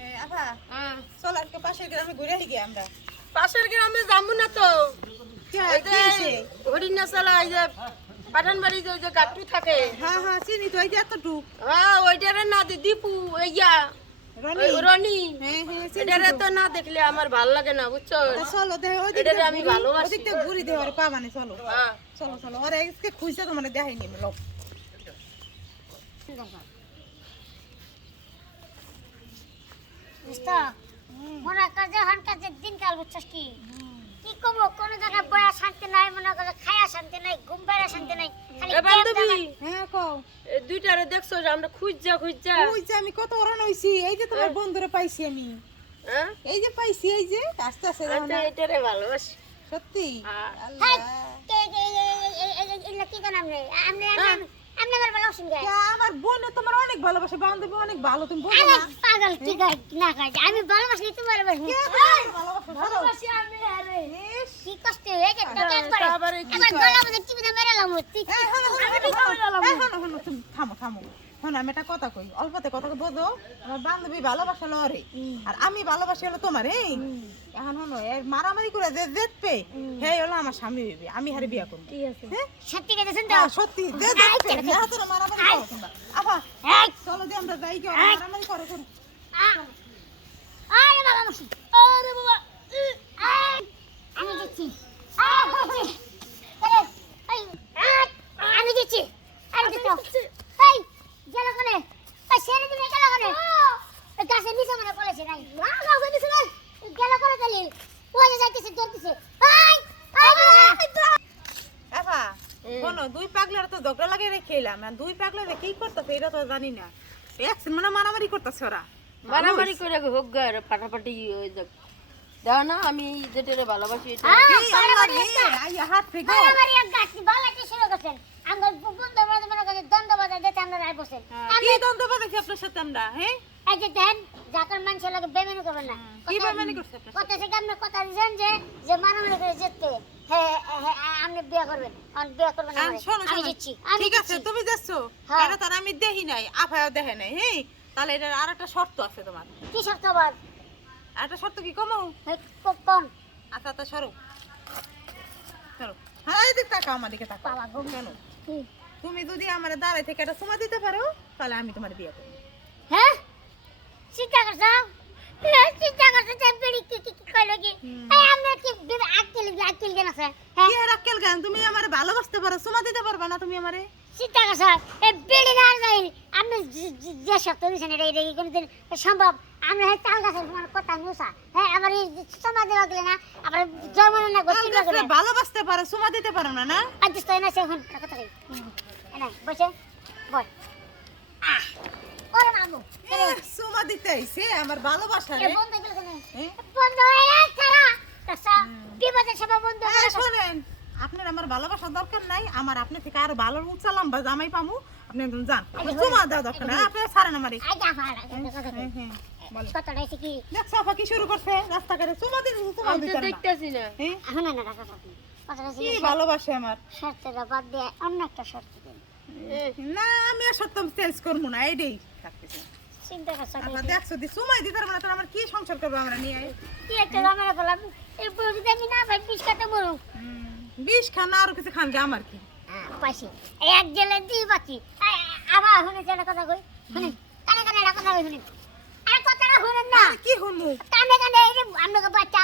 হ্যাঁ। চল আজকে পাশের গ্রামে ঘুরে আসি আমরা। পাশের গ্রামে যাব না তো? হরিণা চালা এই যে পাঠান বাড়ি যে যে গাট্টু থাকে। হ্যাঁ হ্যাঁ চিনি তো এই যে এতটুক। হ্যাঁ ওইটারে না দীপু ইয়া রনি। রনি। হ্যাঁ এটারে তো। না দেখলে আমার ভালো লাগে না বুঝছ? চলো দেখো ওই এটারে আমি ভালোবাসি। ওই দিকটা ঘুরি মানে চলো। চলো চলো ওরা আজকে খুঁজতে তো মানে দেখাইনি লোক। বুঝতো মনে কর যে হনকার যে দিনকাল বুঝছস কি কি কব কোন জায়গায় বয়া শান্তি নাই মনে কর খায়া শান্তি নাই ঘুম পাড়া শান্তি নাই খালি বান্ধবী হ্যাঁ কও দুইটারে দেখছ যে আমরা যে আমি কত ওরান হইছি এই যে তোমার বন্ধুরে পাইছি আমি হ্যাঁ এই যে পাইছি এই যে আস্তে আস্তে যাও আমি এটারে ভালোবাসি সত্যি হ্যাঁ। আল্লাহ কে জানাম রে আপনি আমার বোন তোমার অনেক ভালোবাসে বান্ধবী অনেক ভালো তুমি আমি না। পাগল কি গায় না গায় আমি ভালোবাসি তুমি ভালোবাসি। ভালোবাসে? আমি আরে। কি কষ্ট হয়ে আমার গলা মধ্যে আমি থামো থামো। শোনো আমি একটা কথা কই অল্পতে কথা বোঝো আমার বান্ধবী ভালোবাসা লরে আর আমি ভালোবাসি হলো তোমার এই। এখন শোনো এর মারামারি করে যে দেখবে হে হলো আমার স্বামী হইবে আমি হারে বিয়া করব। ঠিক আছে। হ্যাঁ? সত্যি কথা শুনতো হ্যাঁ, সত্যি যে দেখবে না তোর মারামারি করো তোমরা। আফা এই। চলো যে আমরা যাই কি মারামারি করে করে। আরে বাবা মশি আরে বাবা উহ, আয়। আমি দিচ্ছি আয়, দিচ্ছি। আরে, এই, আয়, আমি দিচ্ছি আমি দিচ্ছি এই গেল কোনে এই ছেড়ে দিলে গেল কোনে এই গাছের নিচে মনে পড়েছে নাই না গাছের নিচে নাই গেলি ওই যাইতেছে দৌড়তেছে আয় আফা শোনো দুই পাগলার তো ঝগড়া লাগিয়ে রেখে এলাম আর দুই পাগলারে কি করতেছে এটা তো জানি না। এক মানে মারামারি করতেছে ওরা। মারামারি করে হোক গে ফাটাফাটি হয়ে যাক। দাও না আমি যেটারে ভালোবাসি এটা হ্যাঁ, হাত থেকে মারামারি এক গাছটি বালাটি শুরু করছেন। আমরা বন্ধু বান্ধব মনে দ্বন্দ্ব আমরা কি দ্বন্দ্ব বাঁধেছি আপনার সাথে আমরা হ্যাঁ এই যে দেন যাকার মানুষের লাগে বেমানি করবেন না। কি করছে কত থেকে আপনি কথা দিয়েছেন যে যে মারামারি করে জিততে হ্যাঁ হ্যাঁ আপনি বিয়ে করবেন। আমি বিয়ে করবেন না আম, আমারে। শোনো আমি দিচ্ছি ঠিক আছে তুমি হ্যাঁ। এটা তার আমি দেখি নাই আফাও দেখে নাই হ্যাঁ তাহলে এটার আর একটা শর্ত আছে তোমার। কি শর্ত আবার? একটা শর্ত কি কমো? আচ্ছা তা সরো। সরো। হ্যাঁ এদিক তাকাও আমার দিকে তাকাও। বাবা গো। শোনো। কি? তুমি যদি আমার দাঁড়াই থেকে একটা সময় দিতে পারো তাহলে আমি তোমার বিয়ে করব। চিন্তা করছ চিন্তা করছ বেড়ি কি কি কইলো কি? এই আমরা কি আকিল আকিল কেন আছে? হ্যাঁ। কি আর আক্কেল গান? তুমি আমার ভালোবাসতে পারো সময় দিতে পারবা না তুমি আমারে? চিন্তা করছ এই বেড়ি না যাই আপনি যে- শর্ত দিয়েছেন এটা এটা কোনোদিন সম্ভব? আমরা হ্যাঁ তাল গাছের তোমার কথা নুসা। হ্যাঁ আবার এই সমাজ দেওয়া গেলে না আবার জন্মানো না ভালোবাসতে পারো সময় দিতে পারো না না? আজ তো এনে এখন কথা বসে বল। আহ! ওরে দিতে আইছে আমার ভালোবাসা রে বন্ধ গেল কেন হ্যাঁ? বন্ধ হয়ে তারা তাসা বিপদে সব বন্ধ করে শোনেন আপনার আমার ভালোবাসা দরকার নাই আমার আপনি থেকে আরও ভালো উচ্চালাম বা জামাই পামু আপনি একদম যান। তোমার দেওয়া দরকার নাই আপনি ছাড়েন আমারে আই যা ফাড়া কথা কই। হ্যাঁ, হ্যাঁ, বলো। কথাটা এসে কি? দেখ সাফা কি শুরু করছে? রাস্তাঘাটে চুমা দিতে চুমা দিতে দেখতেছি না। হ্যাঁ? এখন না রাখা কি ভালোবাসে আমার। শর্তটা বাদ দিয়ে অন্য একটা শর্ত দিন। না আমি আর সত্য চেঞ্জ করব না এইটাই চিন্তা করছ আপনার দেখছ দি সময় দিতে পারব না তাহলে আমার কি সংসার করব আমরা নিয়ে? কি একটা রামেরা বললাম এই বউ যদি আমি না ভাই পিস কাটে মরু বিষ খান না আরও কিছু খান গে আমার কি। এক গেলে দুই বাকি। আবার শুনে একটা কথা কই শুনে কানে কানে একটা কথা কই শুনে আর কথাটা শুনেন না। কি হনু কানে কানে এই যে আমরা বাচ্চা